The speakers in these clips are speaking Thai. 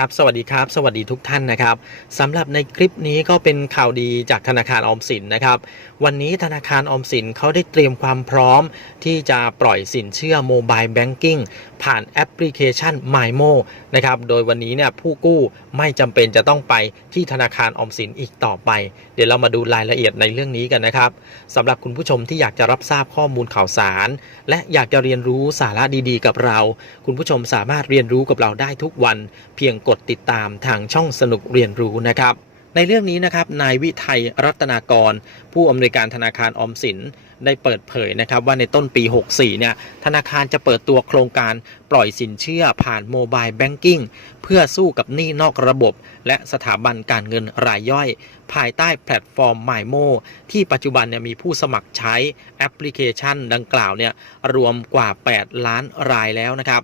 ครับสวัสดีครับ สวัสดีทุกท่านนะครับสำหรับในคลิปนี้ก็เป็นข่าวดีจากธนาคารออมสินนะครับ วันนี้ธนาคารออมสินเขาได้เตรียมความพร้อม ที่จะปล่อยสินเชื่อโมบายแบงกิ้งผ่านแอปพลิเคชัน MyMo นะครับโดยวันนี้เนี่ยผู้กู้ไม่จำเป็นจะต้องไปที่ธนาคารออมสินอีกต่อไป เดี๋ยวเรามาดูรายละเอียดในเรื่องนี้กันนะครับสำหรับคุณผู้ชมที่อยากจะรับทราบข้อมูลข่าวสาร และอยากจะเรียนรู้สาระดีๆ กับเรา คุณผู้ชมสามารถเรียนรู้กับเราได้ทุกวันเพียงกดติดตามทางช่องสนุกเรียนรู้นะครับ ในเรื่องนี้นะครับนายวิไทยรัตนากร ผู้อำนวยการธนาคารออมสินได้เปิดเผยนะครับว่าในต้นปี 64 เนี่ยธนาคารจะเปิดตัวโครงการปล่อยสินเชื่อผ่านโมบายแบงกิ้งเพื่อสู้กับหนี้นอกระบบ และสถาบันการเงินรายย่อย ภายใต้แพลตฟอร์ม MyMo ที่ปัจจุบันเนี่ยมีผู้สมัครใช้แอปพลิเคชันดังกล่าวเนี่ยรวมกว่า 8 ล้านรายแล้วนะครับ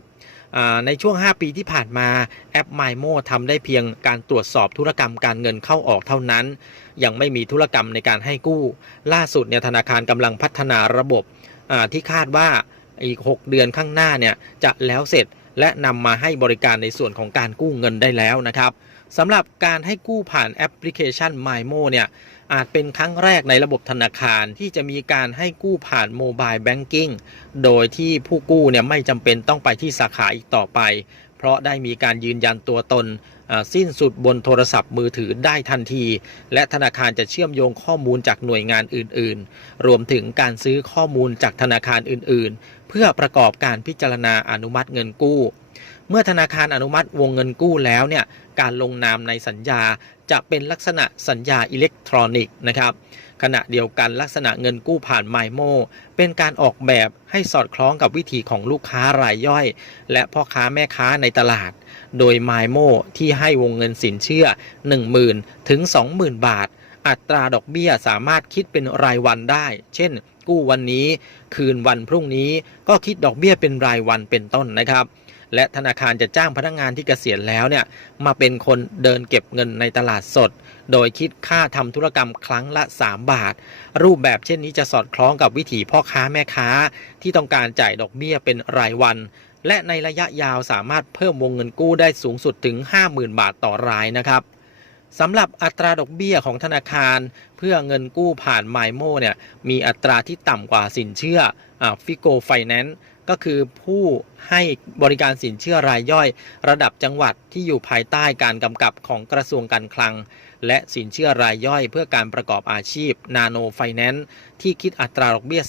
ในช่วง 5 ปีที่ผ่านมาแอป MyMo ทำได้เพียงการตรวจสอบธุรกรรมการเงินเข้าออกเท่านั้น ยังไม่มีธุรกรรมในการให้กู้ ล่าสุดเนี่ยธนาคารกำลังพัฒนาระบบที่คาดว่าอีก 6 เดือนข้างหน้าเนี่ยจะแล้วเสร็จและนำมาให้บริการในส่วนของการกู้เงินได้แล้วนะครับ สำหรับการให้กู้ผ่านแอปพลิเคชัน MyMo เนี่ยอาจเป็นครั้งแรกในระบบธนาคารที่จะมีการให้กู้ผ่านโมบายแบงกิ้งโดยที่ผู้กู้เนี่ยไม่จำเป็นต้องไปที่สาขาอีกต่อไป เพราะได้มีการยืนยันตัวตนสิ้นสุดบนโทรศัพท์มือถือได้ทันที และธนาคารจะเชื่อมโยงข้อมูลจากหน่วยงานอื่น ๆ รวมถึงการซื้อข้อมูลจากธนาคารอื่น ๆ เพื่อประกอบการพิจารณาอนุมัติเงินกู้ เมื่อธนาคารอนุมัติวงเงินกู้แล้วเนี่ยการลงนามในสัญญาจะเป็นลักษณะสัญญาอิเล็กทรอนิกส์นะครับขณะเดียวกันลักษณะเงินกู้ผ่านไมโมเป็นการออกแบบให้สอดคล้องกับวิถีของลูกค้ารายย่อย และพ่อค้าแม่ค้าในตลาด โดยไมโมที่ให้วงเงินสินเชื่อ 10,000 ถึง 20,000 บาท อัตราดอกเบี้ยสามารถคิดเป็นรายวันได้ เช่น กู้วันนี้ คืนวันพรุ่งนี้ก็คิดดอกเบี้ยเป็นรายวันเป็นต้นนะครับ และธนาคารจะจ้างพนักงานที่เกษียณแล้วเนี่ยมาเป็นคนเดินเก็บเงินในตลาดสด โดยคิดค่าทำธุรกรรมครั้งละ 3 บาท รูปแบบเช่นนี้จะสอดคล้องกับวิถีพ่อค้าแม่ค้า ที่ต้องการจ่ายดอกเบี้ยเป็นรายวัน และในระยะยาวสามารถเพิ่มวงเงินกู้ได้สูงสุดถึง 50,000 บาทต่อรายนะครับสำหรับอัตราดอกเบี้ยของธนาคาร เพื่อเงินกู้ผ่านไมโมเนี่ยมีอัตราที่ต่ำกว่าสินเชื่อฟิโกไฟแนนซ์ ก็คือผู้ให้บริการสินเชื่อรายย่อย ระดับจังหวัดที่อยู่ภายใต้การกำกับของกระทรวงการคลัง และสินเชื่อรายย่อยเพื่อการประกอบอาชีพนาโนไฟแนนซ์ที่คิดอัตราดอกเบี้ย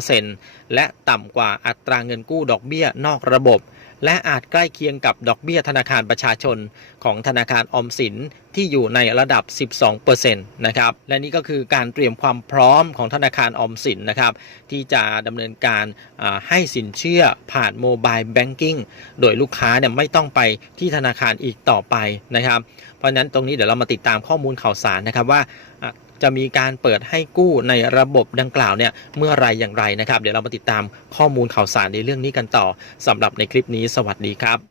33%และต่ำกว่าอัตราเงินกู้ดอกเบี้ยนอกระบบ และอาจใกล้เคียงกับดอกเบี้ยธนาคารประชาชน ของธนาคารออมสินที่อยู่ในระดับ 12%นะครับ และนี่ก็คือการเตรียมความพร้อมของธนาคารออมสินนะครับ ที่จะดำเนินการให้สินเชื่อผ่านโมบายแบงกิ้งโดยลูกค้าเนี่ยไม่ต้องไปที่ธนาคารอีกต่อไปนะครับ เพราะฉะนั้นตรงนี้เดี๋ยวเรามาติดตามามข้อมูลข่าวสารนะครับว่าจะมีการเปิดให้กู้ในระบบดังกล่าวเนี่ยเมื่อไรอย่างไรนะครับ เดี๋ยวเรามาติดตามข้อมูลข่าวสารในเรื่องนี้กันต่อสำหรับในคลิปนี้สวัสดีครับ